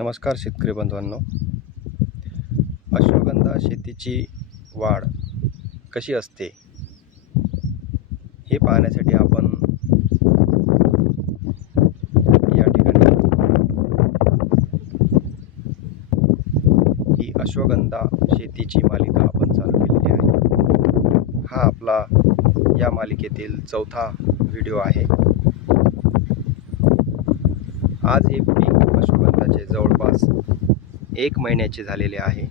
नमस्कार शेतकरी बांधवांनो. अश्वगंधा शेतीची वाढ कशी असते हे पाहण्यासाठी आपण या ठिकाणी ही अश्वगंधा शेतीची मालिका आपण चालू केलेली आहे. हा आपला या मालिकेतील चौथा व्हिडिओ आहे. आज हे पीक अश्वगंधाचे जवळपास 1 महिन्याचे झालेले आहे.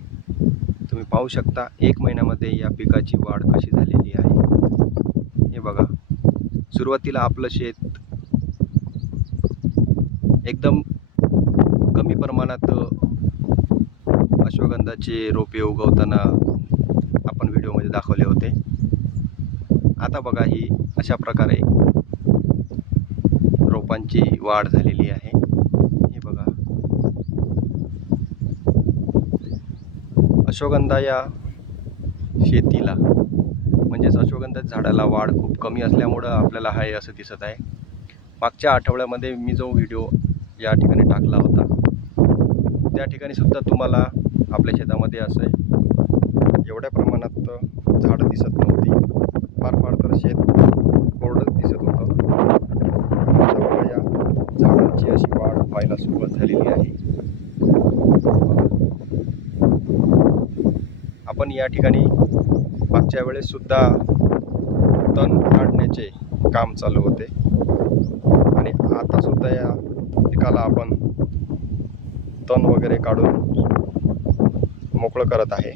तुम्ही पाहू शकता 1 महिन्यामध्ये या पिकाची वाढ कशी झालेली आहे. हे बघा, सुरुवातीला आपलं शेत एकदम कमी प्रमाणात अश्वगंधाचे रोपे उगवताना आपण व्हिडिओमध्ये दाखवले होते. आता बघा, ही अशा प्रकारे रोपांची वाढ झालेली आहे. हे बघा, अश्वगंधा या शेतीला म्हणजेच अश्वगंधा झाडाला वाढ खूप कमी असल्यामुळं आपल्याला हे असं दिसत आहे. मागच्या आठवड्यामध्ये मी जो व्हिडिओ या ठिकाणी टाकला होता त्या ठिकाणी सुद्धा तुम्हाला आपल्या शेतामध्ये असं एवढ्या प्रमाणात झाडं दिसत नव्हती. फार तर शेत कोरडंच दिसत होतं. आता या झाडांची अशी वाढ व्हायला सुरुवात झालेली आहे. आपण या ठिकाणी मागच्या वेळेस सुद्धा तण काढण्याचे काम चालू होते आणि आता सुद्धा या पिकाला आपण तण वगैरे काढून मोकळं करत आहे.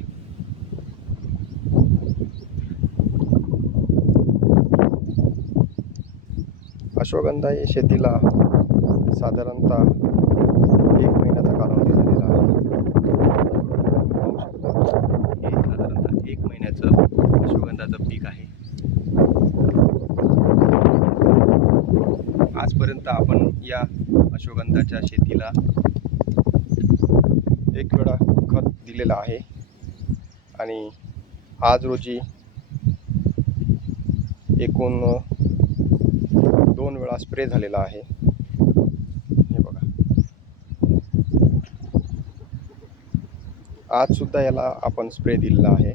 अश्वगंधा या शेतीला साधारणतः 1 महिन्याचा कालावधी झालेला आहे. पाहू शकता, हे साधारणतः 1 महिन्याचं अश्वगंधाचं पीक आहे. आजपर्यंत आपण या अश्वगंधाच्या शेतीला 1 वेळा खत दिलेलं आहे आणि आज रोजी एकूण 2 वेळा स्प्रे झालेला आहे. हे बघा, आज सुद्धा याला आपण स्प्रे दिलेला आहे.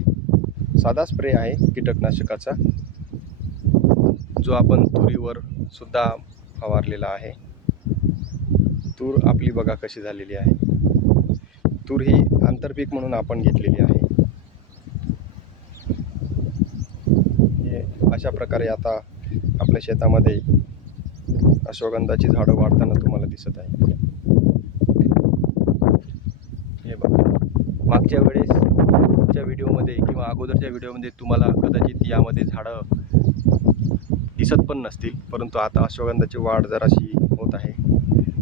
साधा स्प्रे आहे कीटकनाशकाचा, जो आपण तुरीवर सुद्धा फवारलेला आहे. तूर आपली बघा कशी झालेली आहे. तूर ही आंतरपीक म्हणून आपण घेतलेली आहे. हे अशा प्रकारे आता आपल्या शेतामध्ये अश्वगंधाची झाडं वाढताना तुम्हाला दिसत आहे. हे बघा, मागच्या वेळेसच्या व्हिडिओमध्ये किंवा अगोदरच्या व्हिडिओमध्ये तुम्हाला कदाचित यामध्ये झाडं दिसत पण नसतील, परंतु आता अश्वगंधाची वाढ जराशी होत आहे.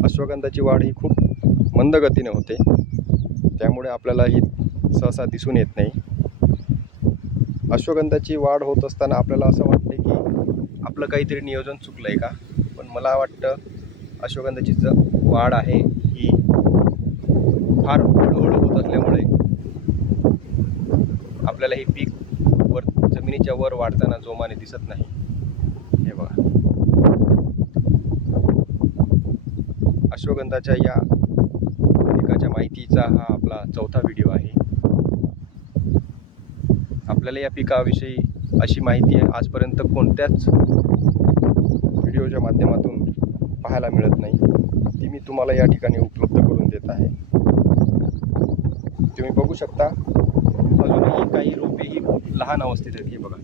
अश्वगंधाची वाढ ही खूप मंद गतीने होते, त्यामुळे आपल्याला ही सहसा दिसून येत नाही. अश्वगंधाची वाढ होत असताना आपल्याला असं वाटते की आपलं काहीतरी नियोजन चुकलं आहे का, पण मला वाटतं अश्वगंधाची वाढ आहे ही फार हळूहळू होत असल्यामुळे आपल्याला हे पीक जमिनीच्या वर वाढताना जोमाने दिसत नाही. हे बघा, अश्वगंधाच्या या पिकाच्या माहितीचा हा आपला चौथा व्हिडिओ आहे. आपल्याला या पिकाविषयी अशी माहिती आजपर्यंत कोणत्याच व्हिडिओच्या माध्यमातून पाहायला मिळत नाही. ती मी तुम्हाला या ठिकाणी उपलब्ध करून देत आहे. तुम्ही बघू शकता, अजूनही काही रोपे ही खूप लहान अवस्थेत आहेत. हे बघा,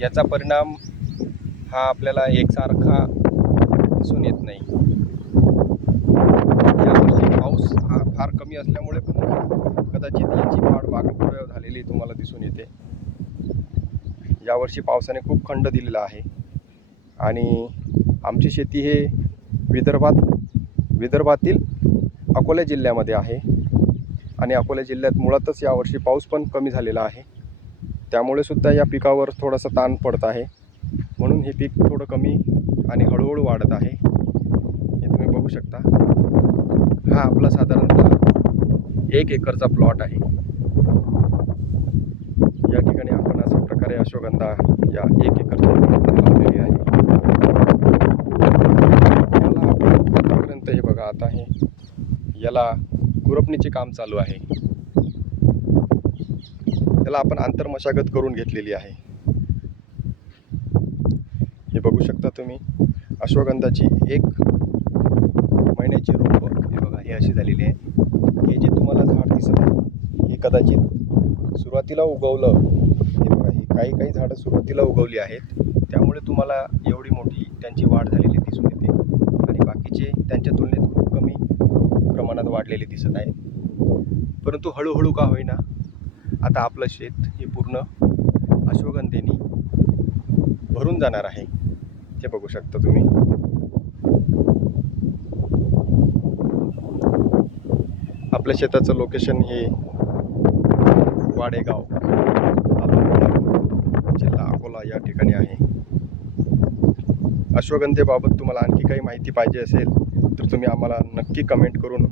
याचा परिणाम हा आपल्याला एकसारखा दिसून येत नाही. यावर्षी पाऊस हा फार कमी असल्यामुळे पण कदाचित याची वाढ मागपुढे झालेली तुम्हाला दिसून येते. यावर्षी पावसाने खूप खंड दिलेला आहे आणि आमची शेती हे विदर्भातील अकोला जिल्ह्यामध्ये आहे आणि अकोला जिल्ह्यात मुळातच यावर्षी पाऊस पण कमी झालेला आहे. त्यामुळे सुद्धा या पिकावर थोडासा ताण पडत आहे. म्हणून हे पीक थोडं कमी आणि हळूहळू वाढत आहे. हे तुम्ही बघू शकता. हा आपला साधारणतः 1 एकरचा प्लॉट आहे. या ठिकाणी आपण अशा प्रकारे अश्वगंधा या 1 एकरच्या प्लॉटमध्ये लावलेली आहे. पाहत आहे याला खुरपणीचे काम चालू आहे. याला आपण आंतरमशागत करून घेतलेली आहे. हे बघू शकता तुम्ही, अश्वगंधाची 1 महिन्याची रोप हे बघा, हे अशी झालेली आहे. हे जे तुम्हाला झाड दिसत आहे हे कदाचित सुरुवातीला उगवलं. हे बघा, हे काही झाडं सुरुवातीला उगवली आहेत, त्यामुळे तुम्हाला एवढी मोठी त्यांची वाढ झालेली दिसून येते. आणि बाकीचे त्यांच्या तुलनेत खूप कमी प्रमाणात वाढलेले दिसत आहेत. परंतु हळूहळू का होईना आता आपलं शेत हे पूर्ण अश्वगंधेने भरून जाणार आहे. हे बघू शकता तुम्ही. आपल्या शेताचं लोकेशन हे वाडेगाव, जिल्हा अकोला या ठिकाणी आहे. अश्वगंधेबाबत तुम्हाला आणखी काही माहिती पाहिजे असेल तर तुम्ही आम्हाला नक्की कमेंट करून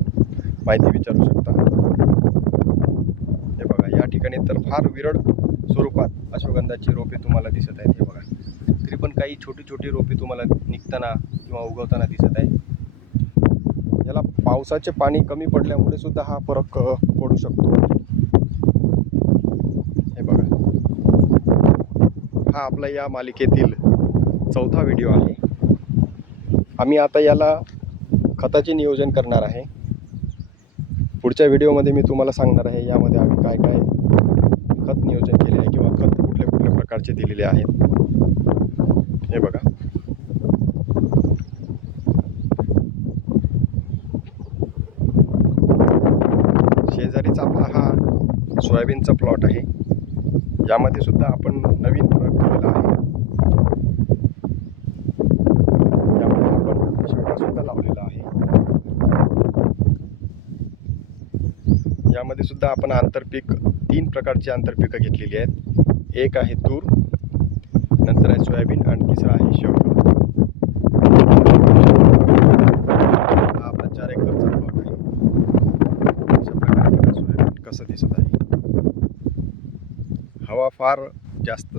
माहिती विचारू शकता. हे बघा, या ठिकाणी तर फार विरळ स्वरूपात अश्वगंधाची रोपे तुम्हाला दिसत आहेत. हे बघा, तरी पण काही छोटी छोटी रोपे तुम्हाला निघताना किंवा उगवताना दिसत आहे. याला पावसाचे पाणी कमी पडल्यामुळे सुद्धा हा फरक पडू शकतो. हे बघा, हा आपला या मालिकेतील 4था व्हिडिओ आहे. आम्ही आता याला खताचे नियोजन करणार आहे. पुढच्या व्हिडिओमध्ये मी तुम्हाला सांगणार आहे यामध्ये आम्ही काय काय खत नियोजन केले आहे किंवा खत कुठल्या कुठल्या प्रकारचे दिलेले आहेत. हे बघा, शेजारीचा आपला हा सोयाबीनचा प्लॉट आहे. यामध्ये सुद्धा आपण नवीन प्रयोग केलेला आहे. यामध्ये आपण शेवगा सुद्धा लावलेला आहे. यामध्ये सुद्धा आपण आंतरपीक 3 प्रकारची आंतरपिकं घेतलेली आहेत. एक आहे तूर, नंतर आहे सोयाबीन आणि तिसरा आहे शेवगा. हा आपला 4 एकरचा प्लॉट आहे. अशा प्रकारे सोयाबीन कसं दिसत आहे. हवा फार जास्त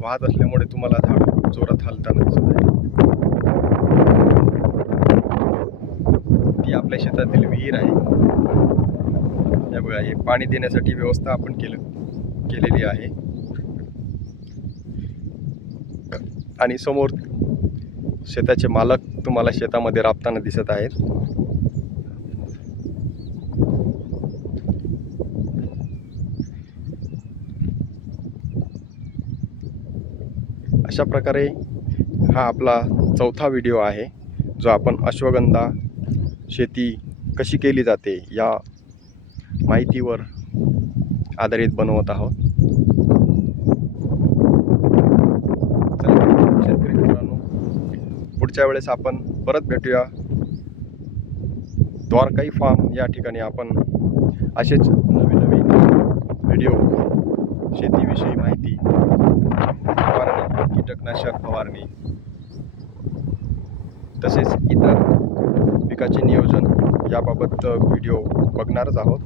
वाहत असल्यामुळे तुम्हाला झाड जोरात हलताना दिसत आहे. ती आपल्या शेतातील विहीर आहे. हे बघा, हे पाणी देण्यासाठी व्यवस्था आपण केलेली आहे. आणि समोर शेताचे मालक तुम्हाला शेतामध्ये राबताना दिसत आहेत. अशा प्रकारे हा आपला 4था व्हिडिओ आहे, जो आपण अश्वगंधा शेती कशी केली जाते या माहितीवर आधारित बनवत आहोत. शेतकरी मित्रांनो, पुढच्या वेळेस आपण परत भेटूया. द्वारकाई फार्म या ठिकाणी आपण असेच नवीन व्हिडिओ, शेतीविषयी माहिती, फवारणी, कीटकनाशक फवारणी, तसेच इतर पिकाचे नियोजन याबाबत व्हिडिओ बघणारच आहोत.